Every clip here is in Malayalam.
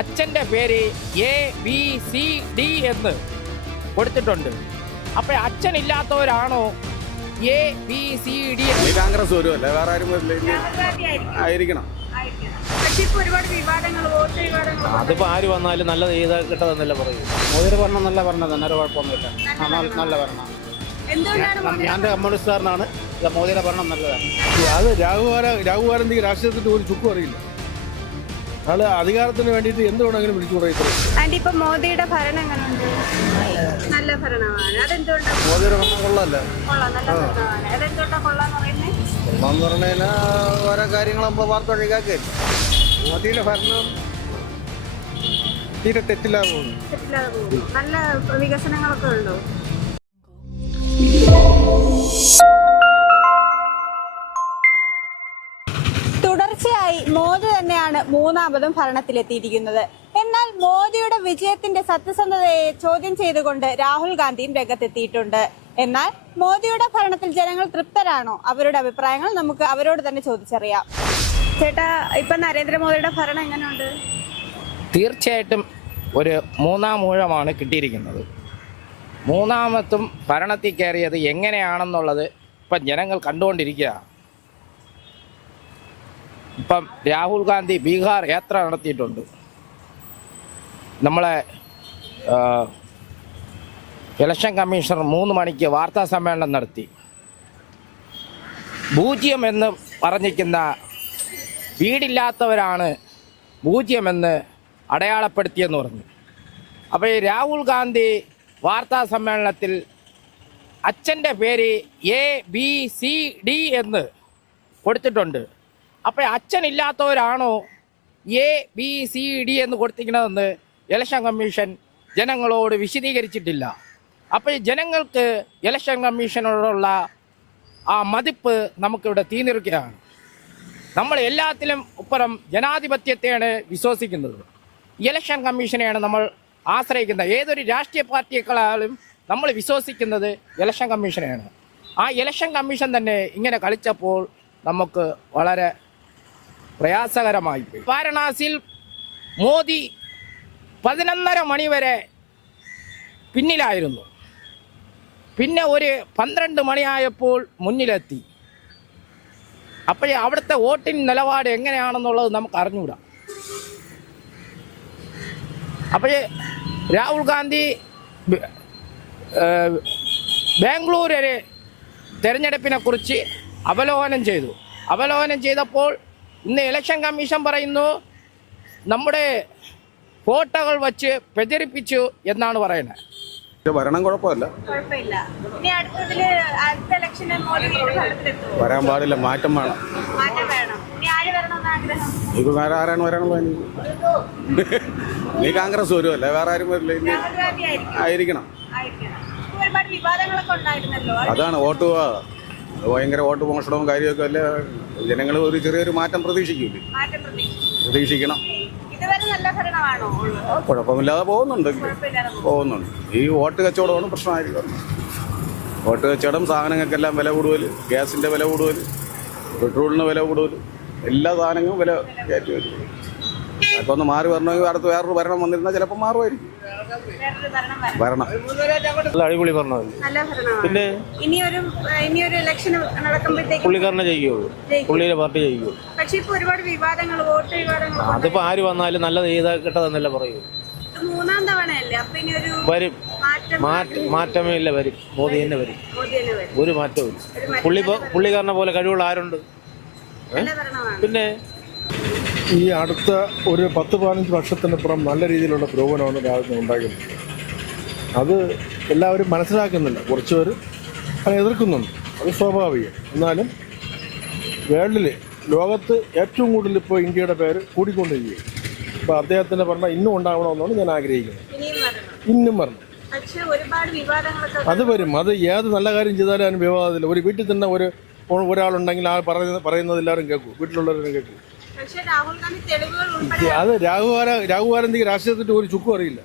അച്ഛൻ്റെ പേര് ABCD എന്ന് കൊടുത്തിട്ടുണ്ട്. അപ്പോൾ അച്ഛനില്ലാത്തവരാണോ ABCD? കോൺഗ്രസ് വരുമല്ലേ, വേറെ ആരും വരില്ല, ആയിരിക്കണം. അതിപ്പോ ആര് വന്നാലും നല്ലത് ചെയ്ത് കിട്ടതെന്നല്ല പറയും. മോദിയുടെ ഭരണം നല്ല ഭരണം തന്നെ, ഒരു കുഴപ്പമൊന്നുമില്ല, നല്ല ഭരണം. ഞാൻ കമ്മ്യൂണിസ്റ്റുകാരനാണ്. മോദിയുടെ ഭരണം നല്ലതാണ്. അത് രാഘുവാരന്തിക്ക് രാഷ്ട്രീയത്തിന്റെ ഒരു ചുക്കും അറിയില്ല. ആള് അധികാരത്തിന് വേണ്ടിയിട്ട് എന്ത് വേണമെങ്കിലും വിളിച്ചു പറയും. ഇപ്പൊ മോദിയുടെ ഭരണം എങ്ങനെയുണ്ട്? നല്ല ഭരണമാണ്. അതെന്തുകൊണ്ടാണ്? മോദിയുടെ ഭരണം കൊള്ളാല്ല. കൊള്ളാന്ന് പറഞ്ഞാൽ ഓരോ കാര്യങ്ങൾ നമ്മൾ വാർത്ത ഒഴികാക്കില്ല. മോദിയുടെ ഭരണം തീരെ തെറ്റില്ലാതെ പോകുന്നു. നല്ല വികസനങ്ങളൊക്കെ ഉണ്ടോ? തുടർച്ചയായി മോദി തന്നെയാണ് മൂന്നാമതും ഭരണത്തിലെത്തിയിരിക്കുന്നത്. എന്നാൽ മോദിയുടെ വിജയത്തിന്റെ സത്യസന്ധതയെ ചോദ്യം ചെയ്തുകൊണ്ട് രാഹുൽ ഗാന്ധിയും രംഗത്തെത്തിയിട്ടുണ്ട്. എന്നാൽ മോദിയുടെ ഭരണത്തിൽ ജനങ്ങൾ തൃപ്തരാണോ? അവരുടെ അഭിപ്രായങ്ങൾ നമുക്ക് അവരോട് തന്നെ ചോദിച്ചറിയാം. ചേട്ടാ, ഇപ്പൊ നരേന്ദ്രമോദിയുടെ ഭരണം എങ്ങനെയുണ്ട്? തീർച്ചയായിട്ടും ഒരു മൂന്നാം ഊഴമാണ് കിട്ടിയിരിക്കുന്നത്. മൂന്നാമത്തും ഭരണത്തിൽ കയറിയത് എങ്ങനെയാണെന്നുള്ളത് ഇപ്പം ജനങ്ങൾ കണ്ടുകൊണ്ടിരിക്കുക. ഇപ്പം രാഹുൽ ഗാന്ധി ബീഹാർ യാത്ര നടത്തിയിട്ടുണ്ട്. നമ്മളെ ഇലക്ഷൻ കമ്മീഷണർ 3 മണിക്ക് വാർത്താ സമ്മേളനം നടത്തി. 0 എന്ന് പറഞ്ഞിരിക്കുന്ന വീടില്ലാത്തവരാണ് 0 എന്ന് അടയാളപ്പെടുത്തിയെന്ന് പറഞ്ഞു. അപ്പോൾ ഈ രാഹുൽ ഗാന്ധി വാർത്താ സമ്മേളനത്തിൽ അച്ഛൻ്റെ പേര് ABCD എന്ന് കൊടുത്തിട്ടുണ്ട്. അപ്പോൾ അച്ഛനില്ലാത്തവരാണോ ABCD എന്ന് കൊടുത്തിരിക്കണതെന്ന് ഇലക്ഷൻ കമ്മീഷൻ ജനങ്ങളോട് വിശദീകരിച്ചിട്ടില്ല. അപ്പോൾ ഈ ജനങ്ങൾക്ക് ഇലക്ഷൻ കമ്മീഷനോടുള്ള ആ മതിപ്പ് നമുക്കിവിടെ തീനിറുകയാണ്. നമ്മൾ എല്ലാത്തിലും അപ്പുറം ജനാധിപത്യത്തെയാണ് വിശ്വസിക്കുന്നത്. ഇലക്ഷൻ കമ്മീഷനെയാണ് നമ്മൾ ആശ്രയിക്കുന്നത്. ഏതൊരു രാഷ്ട്രീയ പാർട്ടിയെക്കാളും നമ്മൾ വിശ്വസിക്കുന്നത് ഇലക്ഷൻ കമ്മീഷനെയാണ്. ആ ഇലക്ഷൻ കമ്മീഷൻ തന്നെ ഇങ്ങനെ കളിച്ചപ്പോൾ നമുക്ക് വളരെ പ്രയാസകരമായി. വാരണാസിയിൽ മോദി 11:30 മണി വരെ പിന്നിലായിരുന്നു. പിന്നെ ഒരു 12 മണിയായപ്പോൾ മുന്നിലെത്തി. അപ്പോഴേ അവിടുത്തെ വോട്ടിംഗ് നിലപാട് എങ്ങനെയാണെന്നുള്ളത് നമുക്ക് അറിഞ്ഞുകൂടാ. അപ്പോഴേ രാഹുൽ ഗാന്ധി ബാംഗ്ലൂരിലെ തെരഞ്ഞെടുപ്പിനെ കുറിച്ച് അവലോകനം ചെയ്തപ്പോൾ ഇന്ന് ഇലക്ഷൻ കമ്മീഷൻ പറയുന്നു നമ്മുടെ ഫോട്ടോകൾ വച്ച് പ്രചരിപ്പിച്ചു എന്നാണ് പറയുന്നത്. ഭരണം കുഴപ്പമില്ല, വരാൻ പാടില്ല, മാറ്റം വേണം. ഇപ്പൊ വേറെ ആരാണ് വരാനുള്ളത്? നീ കോൺഗ്രസ് വരുമല്ലേ, വേറെ ആരും വരില്ല, ആയിരിക്കണം. അതാണ് വോട്ട് ഭയങ്കര വോട്ട് മോഷണവും കാര്യമൊക്കെ അല്ലേ. ജനങ്ങൾ ഒരു ചെറിയൊരു മാറ്റം പ്രതീക്ഷിക്കണം. കുഴപ്പമില്ലാതെ പോകുന്നുണ്ട്. ഈ വോട്ട് കച്ചവടമാണ് പ്രശ്നമായിരിക്കും. വോട്ട് കച്ചവടം, സാധനങ്ങൾക്കെല്ലാം വില കൂടുതൽ, ഗ്യാസിൻ്റെ വില കൂടുതൽ, പെട്രോളിന് വില കൂടുതൽ, എല്ലാ സാധനങ്ങളും വില കയറ്റി വരും. അപ്പോൾ ഒന്ന് മാറി വരണമെങ്കിൽ അടുത്ത് വേറൊരു ഭരണം വന്നിരുന്നാൽ ചിലപ്പോൾ മാറുമായിരിക്കും. ഭരണം അടിപൊളി ഭരണമല്ലേ. പിന്നെ പുള്ളിക്കാരനെ ജയിക്കുള്ളൂ, പുള്ളിയുടെ പാർട്ടി ജയിക്കുള്ളൂ. അതിപ്പോ ആര് വന്നാലും നല്ലത് ചെയ്ത് കിട്ടതെന്നല്ല പറയൂ. വരും, മാറ്റമേ ഇല്ല, വരും. മോദി തന്നെ വരും, ഒരു മാറ്റവും ഇല്ല. പുള്ളിക്കാരനെ പോലെ കഴിവുള്ള ആരുണ്ട്? പിന്നെ ഈ അടുത്ത ഒരു 10-15 വർഷത്തിനപ്പുറം നല്ല രീതിയിലുള്ള പുരോഗമനമാണ് രാജ്യത്ത് ഉണ്ടാകുന്നത്. അത് എല്ലാവരും മനസ്സിലാക്കുന്നില്ല. കുറച്ച് പേർ അത് എതിർക്കുന്നുണ്ട്, അത് സ്വാഭാവികം. എന്നാലും ലോകത്ത് ഏറ്റവും കൂടുതൽ ഇപ്പോൾ ഇന്ത്യയുടെ പേര് കൂടിക്കൊണ്ടിരിക്കുകയും ഇപ്പോൾ അദ്ദേഹത്തിൻ്റെ ഭരണം ഇന്നും ഉണ്ടാവണമെന്നാണ് ഞാൻ ആഗ്രഹിക്കുന്നത്. ഇന്നും വരണം. അത് വരും. അത് ഏത് നല്ല കാര്യം ചെയ്താലും അതിന് വിവാദമില്ല. ഒരു വീട്ടിൽ തന്നെ ഒരാളുണ്ടെങ്കിൽ ആ പറയുന്നത് എല്ലാവരും കേൾക്കും, വീട്ടിലുള്ളവരും കേൾക്കും. അത് രാഘുവാരന്തിക്ക് രാഷ്ട്രീയത്തിന്റെ ഒരു ചുക്കും അറിയില്ല.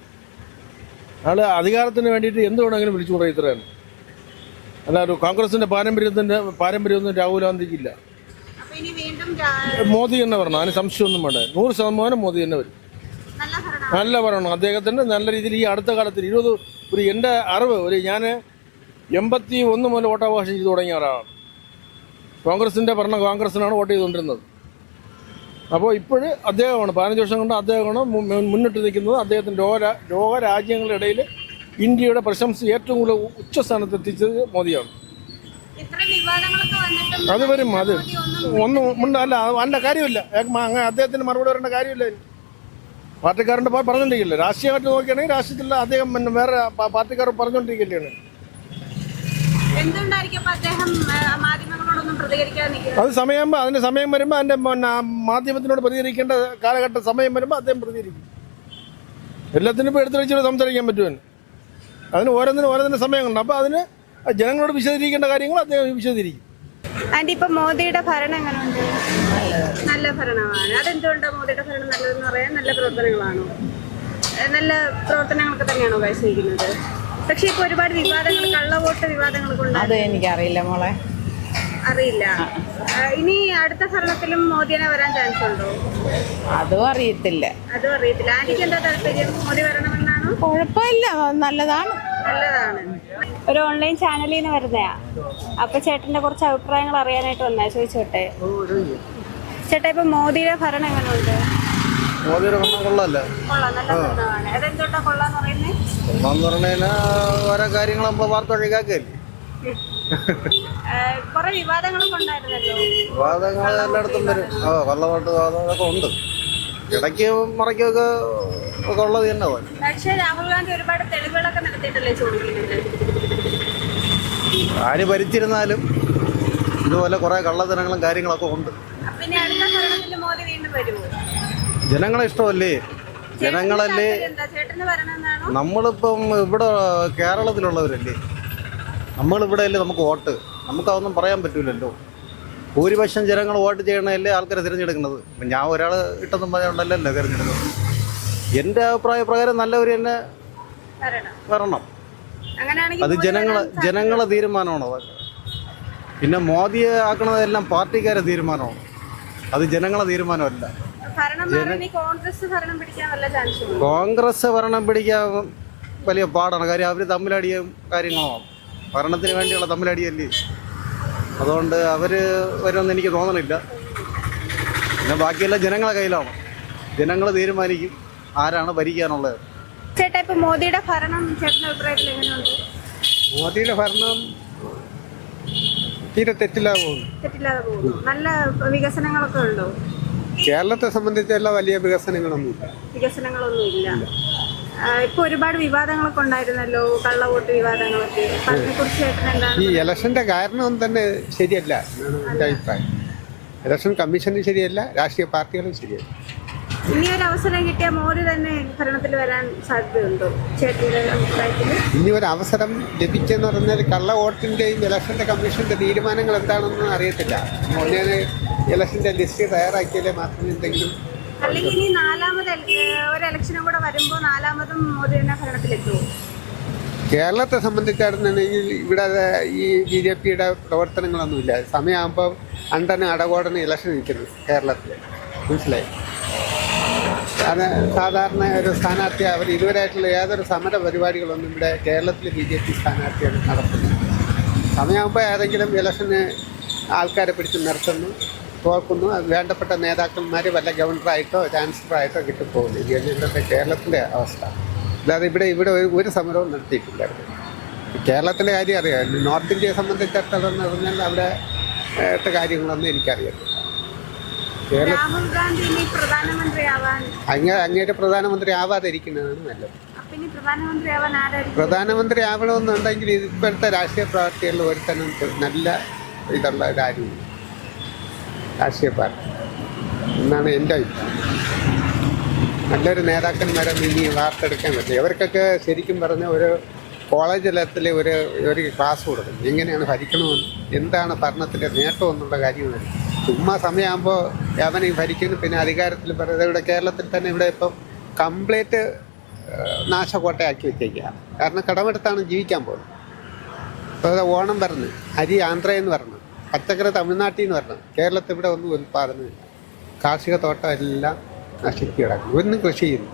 ആള് അധികാരത്തിന് വേണ്ടിയിട്ട് എന്ത് വേണമെങ്കിലും വിളിച്ചു പറയും. ഇത്രയാണ്. അല്ല, ഒരു കോൺഗ്രസിന്റെ പാരമ്പര്യമൊന്നും രാഹുൽ ഗാന്ധിക്കില്ല. മോദി തന്നെ വരണം, അതിന് സംശയമൊന്നും വേണ്ട. 100% മോദി തന്നെ വരും. നല്ല ഭരണം അദ്ദേഹത്തിൻ്റെ നല്ല രീതിയിൽ ഈ അടുത്ത കാലത്തിൽ ഒരു എൻ്റെ അറിവ് ഞാൻ 81 മുതൽ വോട്ടവകാശം ചെയ്തു തുടങ്ങിയ ഒരാളാണ്. കോൺഗ്രസിൻ്റെ ഭരണം കോൺഗ്രസിനാണ് വോട്ട് ചെയ്തുകൊണ്ടിരുന്നത്. അപ്പോൾ ഇപ്പോൾ അദ്ദേഹമാണ് 15 വർഷം കൊണ്ട് അദ്ദേഹമാണ് മുന്നിട്ട് നിൽക്കുന്നത്. അദ്ദേഹത്തിൻ്റെ ലോകരാജ്യങ്ങളുടെ ഇടയിൽ ഇന്ത്യയുടെ പ്രശംസ ഏറ്റവും കൂടുതൽ ഉച്ചസ്ഥാനത്ത് എത്തിച്ചത് മോദിയാണ്. അത് വരും, അത് ഒന്നും അല്ല അതിൻ്റെ കാര്യമില്ല. അങ്ങനെ അദ്ദേഹത്തിന് മറുപടി വരേണ്ട കാര്യമില്ല. പാർട്ടിക്കാരൻ്റെ പറഞ്ഞുകൊണ്ടിരിക്കില്ല. രാഷ്ട്രീയമായിട്ട് നോക്കുകയാണെങ്കിൽ രാഷ്ട്രീയത്തിൽ അദ്ദേഹം വേറെ പാർട്ടിക്കാർ പറഞ്ഞുകൊണ്ടിരിക്കുകയാണ്. അത് അതിൻ്റെ സമയം വരുമ്പോൾ അതിൻ്റെ മാധ്യമത്തിനോട് പ്രതികരിക്കേണ്ട കാലഘട്ട സമയം വരുമ്പോൾ അദ്ദേഹം പ്രതികരിക്കും. എല്ലാത്തിനും ഇപ്പോൾ എടുത്തു വെച്ചിട്ട് സംസാരിക്കാൻ പറ്റുമല്ലോ. അതിന് ഓരോന്നിനും സമയങ്ങളുണ്ട്. അപ്പോൾ അതിന് ജനങ്ങളോട് വിശദീകരിക്കേണ്ട കാര്യങ്ങൾ അദ്ദേഹം വിശദീകരിക്കും. ആൻറ്റി, ഇപ്പൊ മോദിയുടെ ഭരണം എങ്ങനെയുണ്ട്? നല്ല ഭരണമാണ്. അതെന്തുകൊണ്ടാണ് മോദിയുടെ ഭരണം നല്ലതെന്ന് പറയാൻ? നല്ല പ്രവർത്തനങ്ങളാണോ? നല്ല പ്രവർത്തനങ്ങളൊക്കെ തന്നെയാണോ കാഴ്ചവെക്കുന്നത്? പക്ഷെ ഇപ്പൊ ഒരുപാട് വിവാദങ്ങൾ, കള്ളവോട്ട് വിവാദങ്ങളൊക്കെ ഉണ്ട്. അത് എനിക്കറിയില്ല മോളെ, അറിയില്ല. ഇനി അടുത്ത ഭരണത്തിലും മോദിനെ വരാൻ ചാൻസ് ഉണ്ടോ? അതും അറിയത്തില്ല. ആന്റിക്ക് എന്താ താല്പര്യം? മോദി വരണമെന്നാണോ? കുഴപ്പമില്ല, നല്ലതാണ്. ഒരു ഓൺലൈൻ ചാനലിൽ നിന്ന് വരുന്നയാ. അപ്പൊ ചേട്ടന്റെ കുറച്ച് അഭിപ്രായങ്ങൾ അറിയാനായിട്ട് വന്നാ, ചോദിച്ചോട്ടെ. ചേട്ടാ, ഇപ്പൊ മോദിയുടെ ഭരണം എങ്ങനെയുണ്ട്? മോദിയുടെ ഭരണം കൊള്ളാല്ലേ? കൊള്ളാം, നല്ല ഭരണമാണ്. അതെന്തുകൊണ്ടാ കൊള്ളാന്ന് പറയുന്നത്? കൊള്ളാന്ന് പറഞ്ഞാൽ ഓരോ കാര്യങ്ങളും വാർത്ത ഒഴികാക്കല്ലേ. കുറെ വിവാദങ്ങളൊക്കെ ഉണ്ടായിരുന്നല്ലോ. വിവാദങ്ങൾ എല്ലായിടത്തും വരും. കൊള്ളവോട്ട് വിവാദങ്ങളൊക്കെ ഉണ്ട്. ഇടയ്ക്ക് മറയ്ക്കൊക്കെ ഉള്ളത് തന്നെ പോലെ. പക്ഷേ രാഹുൽ ഗാന്ധി ഒരുപാട് തെളിവുകളൊക്കെ നടത്തിയിട്ടല്ലേ ചോദിക്കുന്നത്? ആര് ഭരിച്ചിരുന്നാലും ഇതുപോലെ കുറെ കള്ളത്തരങ്ങളും കാര്യങ്ങളൊക്കെ ഉണ്ട്. പിന്നെ അടുത്ത ഭരണത്തിൽ മോദി വീണ്ടും വരുമോ? ജനങ്ങളെ ഇഷ്ടമല്ലേ? ജനങ്ങളല്ലേ ചേട്ടന് വരണമെന്നാണോ? നമ്മളിപ്പം ഇവിടെ കേരളത്തിലുള്ളവരല്ലേ, നമ്മളിവിടെ അല്ലേ നമുക്ക് വോട്ട്. നമുക്കതൊന്നും പറയാൻ പറ്റൂലല്ലോ. ഭൂരിപക്ഷം ജനങ്ങൾ വോട്ട് ചെയ്യണതല്ലേ ആൾക്കാരെ തിരഞ്ഞെടുക്കുന്നത്. ഞാൻ ഒരാൾ ഇട്ടെന്നും പറഞ്ഞുകൊണ്ടല്ലോ തിരഞ്ഞെടുക്കുന്നത്. എൻ്റെ അഭിപ്രായ പ്രകാരം നല്ലവർ തന്നെ വരണം. അത് ജനങ്ങളെ തീരുമാനമാണോ? പിന്നെ മോദിയെ ആക്കണതെല്ലാം പാർട്ടിക്കാരെ തീരുമാനമാണ്, അത് ജനങ്ങളെ തീരുമാനമല്ല. കോൺഗ്രസ് ഭരണം പിടിക്കാൻ വലിയ പാടാണ്. കാര്യം അവർ തമ്മിലടിയും കാര്യങ്ങളുമാണ്. ഭരണത്തിന് വേണ്ടിയുള്ള തമ്മിലടിയല്ലേ. അതുകൊണ്ട് അവർ വരുമെന്ന് എനിക്ക് തോന്നണില്ല. പിന്നെ ബാക്കിയെല്ലാം ജനങ്ങളെ കയ്യിലാണ്. ജനങ്ങൾ തീരുമാനിക്കും ആരാണ് ഭരിക്കാനുള്ളത്. ചേട്ടാ, ഇപ്പൊ മോദിയുടെ ഭരണം ചേട്ടന്റെ അഭിപ്രായത്തിൽ എങ്ങനെയുണ്ട്? മോദിയുടെ ഭരണം തീരെ തെറ്റില്ലാതെ പോകുന്നു. നല്ല വികസനങ്ങളൊക്കെ ഉണ്ടോ? കേരളത്തെ സംബന്ധിച്ചുള്ള വലിയ വികസനങ്ങളൊന്നുമില്ല. ഇപ്പൊ ഒരുപാട് വിവാദങ്ങളൊക്കെ ഉണ്ടായിരുന്നല്ലോ, കള്ളവോട്ട് വിവാദങ്ങളൊക്കെ. അതിനെക്കുറിച്ച് ചേട്ടൻ എന്താണ്? ഈ ഇലക്ഷന്റെ കാരണം തന്നെ ശരിയല്ല എന്നാണ് എൻ്റെ അഭിപ്രായം. ഇലക്ഷൻ കമ്മീഷനും ശരിയല്ല, രാഷ്ട്രീയ പാർട്ടികളും ശരിയല്ല. ഇനി ഒരു അവസരം കിട്ടിയാൽ മോദി തന്നെ ഭരണത്തിൽ വരാൻ സാധ്യതയുണ്ടോ ചേട്ടന്റെ അഭിപ്രായത്തിൽ? ഇനി ഒരു അവസരം ലഭിച്ചെന്ന് പറഞ്ഞാൽ കള്ള വോട്ടിന്റെയും ഇലക്ഷന്റെ കമ്മീഷന്റെ തീരുമാനങ്ങൾ എന്താണെന്ന് അറിയത്തില്ല. മോദിനെ ഇലക്ഷന്റെ ലിസ്റ്റ് തയ്യാറാക്കിയാലേ മാത്രമേ എന്തെങ്കിലും. അല്ലെങ്കിൽ ഇനി നാലാമത് ഒരു ഇലക്ഷനും കൂടെ വരുമ്പോൾ നാലാമതും മോദി തന്നെ ഭരണത്തിലെത്തുമോ? കേരളത്തെ സംബന്ധിച്ചിടത്തുണ്ടെങ്കിൽ ഇവിടെ ഈ BJPയുടെ പ്രവർത്തനങ്ങളൊന്നുമില്ല. സമയമാകുമ്പോൾ അണ്ടന് അടകോടന് ഇലക്ഷൻ നിൽക്കുന്നു കേരളത്തിൽ, മനസ്സിലായി? അത് സാധാരണ ഒരു സ്ഥാനാർത്ഥി അവർ ഇതുവരെയായിട്ടുള്ള യാതൊരു സമര പരിപാടികളൊന്നും ഇവിടെ കേരളത്തിൽ BJP സ്ഥാനാർത്ഥികൾ നടത്തുന്നു. സമയമാകുമ്പോൾ ഏതെങ്കിലും ഇലക്ഷന് ആൾക്കാരെ പിടിച്ച് നിർത്തുന്നു, തോൽക്കുന്നു. അത് വേണ്ടപ്പെട്ട നേതാക്കന്മാർ വല്ല ഗവർണറായിട്ടോ ചാൻസലറായിട്ടോ കിട്ടിപ്പോകുന്നു. ഇത് ഇവിടുത്തെ കേരളത്തിൻ്റെ അവസ്ഥ. അല്ലാതെ ഇവിടെ ഒരു സമരവും നടത്തിയിട്ടില്ലായിരുന്നു. കേരളത്തിലെ കാര്യം അറിയാം. നോർത്ത് ഇന്ത്യയെ സംബന്ധിച്ചിടത്തോളം എന്ന് പറഞ്ഞാൽ അവിടെ കാര്യങ്ങളൊന്നും എനിക്കറിയാം. അങ്ങേറ്റ് പ്രധാനമന്ത്രി ആവാതിരിക്കുന്നതാണ് നല്ലത്. പ്രധാനമന്ത്രി ആവണമെന്നുണ്ടെങ്കിൽ ഇപ്പോഴത്തെ രാഷ്ട്രീയ പ്രവർത്തികളിൽ ഒരുത്തനും നല്ല ഇതുള്ള ഒരാരും രാഷ്ട്രീയ പാർട്ടി എന്നാണ് എൻ്റെ അഭിപ്രായം. നല്ലൊരു നേതാക്കന്മാരെ ഇനി വാർത്തെടുക്കാൻ പറ്റും. ഇവർക്കൊക്കെ ശരിക്കും പറഞ്ഞ ഒരു കോളേജ് തലത്തിൽ ഒരു ക്ലാസ് കൊടുക്കും, എങ്ങനെയാണ് ഭരിക്കണമെന്ന്, എന്താണ് ഭരണത്തിൻ്റെ നേട്ടം എന്നുള്ള കാര്യങ്ങൾ. ചുമ്മാ സമയമാകുമ്പോൾ അവനെ ഭരിക്കുന്നു, പിന്നെ അധികാരത്തിൽ പറയുന്നത്. ഇവിടെ കേരളത്തിൽ തന്നെ ഇവിടെ ഇപ്പം കംപ്ലീറ്റ് നാശക്കോട്ടയാക്കി വെച്ചേക്കുകയാണ്. കാരണം കടമെടുത്താണ് ജീവിക്കാൻ പോകുന്നത്. ഇപ്പോൾ ഓണം പറഞ്ഞു, അരി ആന്ധ്രയിൽ നിന്ന് പറഞ്ഞു, പച്ചക്കറി തമിഴ്നാട്ടിൽ നിന്ന് പറഞ്ഞു. കേരളത്തിൽ ഇവിടെ ഒന്നും ഉൽപ്പാദനമില്ല. കാർഷിക തോട്ടം എല്ലാം നശിച്ചു കിടക്കും. ഒന്നും കൃഷി ചെയ്യുന്നു.